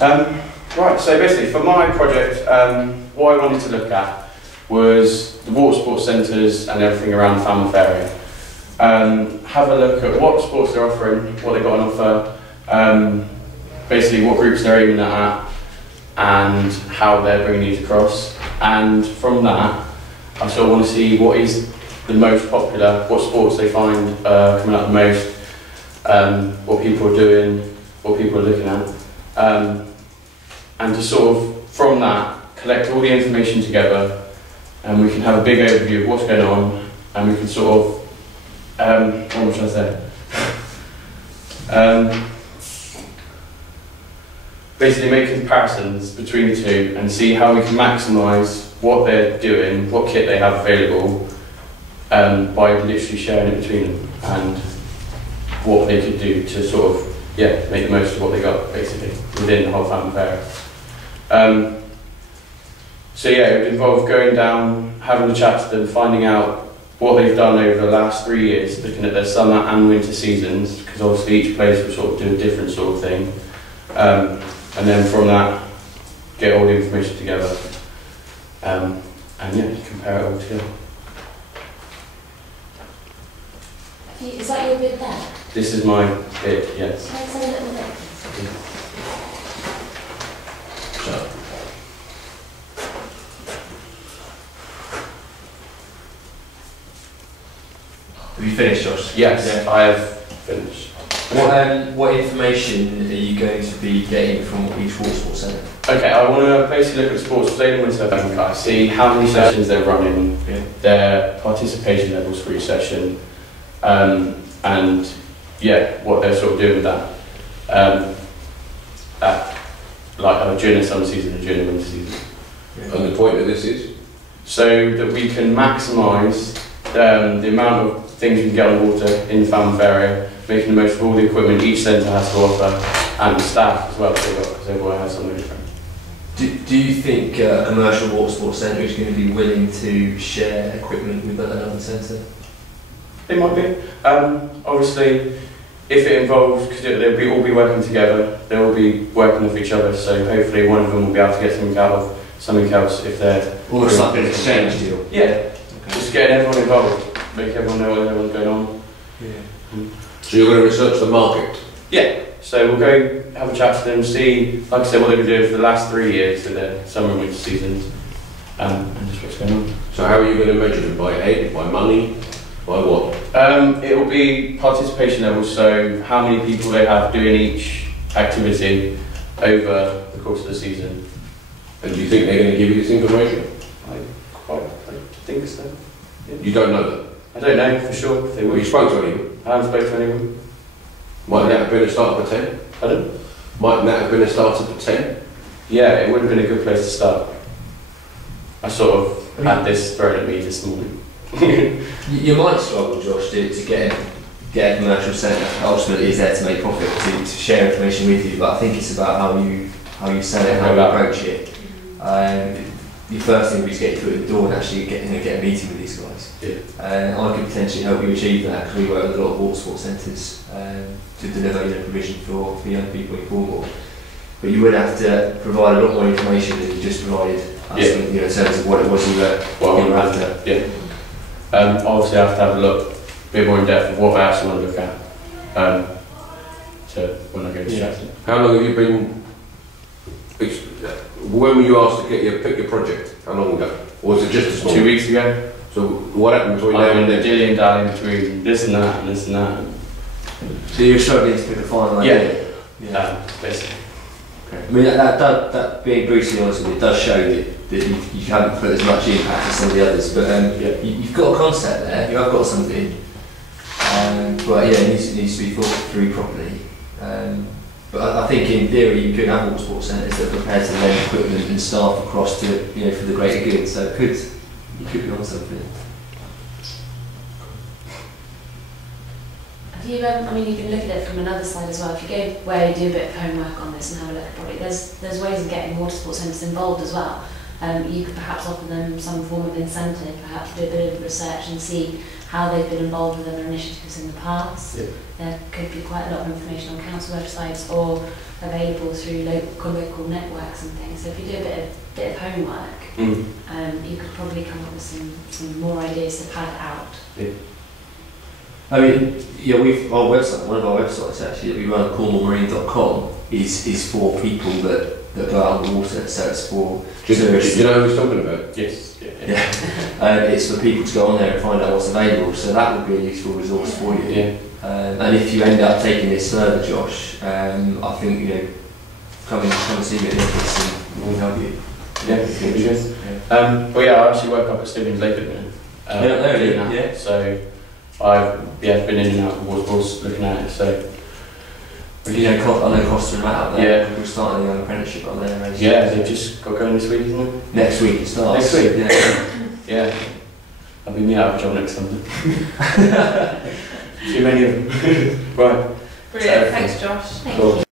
Right, so basically for my project, what I wanted to look at was the water sports centres and everything around the Falmouth area. Have a look at what sports they're offering, what they've got on offer, basically what groups they're aiming at, and how they're bringing these across. And from that, I sort of want to see what is the most popular, what sports they find coming up the most, what people are doing, what people are looking at. And to sort of, from that, collect all the information together, and we can have a big overview of what's going on, and we can sort of, what should I say? Basically make comparisons between the two and see how we can maximise what they're doing, what kit they have available, by literally sharing it between them, and what they could do to sort of, yeah, make the most of what they got, basically, within the whole Falmouth area. So yeah, it would involve going down, having a chat to them, finding out what they've done over the last 3 years, looking at their summer and winter seasons, because obviously each place will sort of do a different sort of thing. And then from that, get all the information together, and yeah, compare it all together. Is that your bid there? This is my bid, yes. Can I say a little bit? So. Have you finished, Josh? Yes, yeah. I have finished. What information are you going to be getting from each water sports centre? Okay, I want to basically look at the sports stadium and stuff. I see how many sessions they're running, their participation levels for each session, and yeah, what they're sort of doing with that. Like during the summer season and during the winter season. Yeah. And the point of this is? So that we can maximise the amount of things we can get on water in the Falmouth area, making the most of all the equipment each centre has to offer, and the staff as well, because everyone has something different. Do you think a commercial water sports centre is going to be willing to share equipment with another centre? It might be. Obviously, if it involves, because they'll all be working together, they'll all be working with each other, so hopefully one of them will be able to get something out of something else if they're... Almost like an exchange deal? Yeah, okay. Just getting everyone involved, make everyone know what everyone's going on. Yeah. So you're going to research the market? Yeah, so we'll go have a chat to them, see, like I said, what they've been doing for the last 3 years in their summer and winter seasons, and just what's going on. So how are you going to measure them? By head, by money, by what? It will be participation levels, so how many people they have doing each activity over the course of the season. And do you think they're going to give you this information? I think so. Yeah. You don't know that? I don't know for sure if they will. Well, you spoke to anyone? I haven't spoken to anyone. Might that have been a start of a 10? Pardon? Might that have been a start of a 10? Yeah, it would have been a good place to start. I sort of had this thrown at me this morning. You might struggle, Josh, to get a commercial centre. Ultimately, is there to make profit, to share information with you. But I think it's about how you sell it, how you approach it. The first thing would be to get your foot in the door and actually get a meeting with these guys. Yeah. I could potentially help you achieve that, because we work with a lot of water sports centres to deliver provision for young people in Cornwall. But you would have to provide a lot more information than you just provided us, in terms of what it was you were after. Yeah. Obviously, I have to have a look a bit more in depth of what I actually want to look at. So when I go to chat. How long have you been? When were you asked to pick your project? How long ago? Or was it just a small? 2 weeks ago. So what happened between now and then? Dilly and dally between this and that and this and that. So you're struggling to pick a final idea? Yeah. Basically. Okay. I mean, that being brutally honest with you, it does show that you haven't put as much impact as some of the others, but you've got a concept there, you have got something, but yeah, it needs to be thought through properly. But I think in theory you could have water sports centres that are prepared to lend equipment and staff across to, for the greater good, so you could be on something. You can look at it from another side as well. If you go where you do a bit of homework on this and have a look at the product, there's ways of getting water sports centres involved as well. You could perhaps offer them some form of incentive, perhaps do a bit of research and see how they've been involved with other initiatives in the past. Yeah. There could be quite a lot of information on council websites or available through local networks and things. So if you do a bit of homework, you could probably come up with some more ideas to pad it out. Yeah. I mean, yeah, our website, one of our websites actually that we run, cornwallmarine.com, is for people that go out on the water. So it's for tourists. Do you know who he's talking about? Yes. Yeah. It's for people to go on there and find out what's available. So that would be a useful resource for you. Yeah. And if you end up taking this further, Josh, I think come and see me at the office and we'll help you. Yeah, good. Well, yeah, I actually work up at Stevens Lake at the minute. There it is. now. Yeah. So I've been in and out of waterfalls looking at it. So I know Costa and Matt up there. Yeah. We're starting a young apprenticeship up there. yeah, they've just got going this week, isn't it? Next week it starts. Next week? Yeah. Yeah. I'll be me out of a job next Sunday. Too many of them. Right. Brilliant, thanks Josh. Thank Cool. you.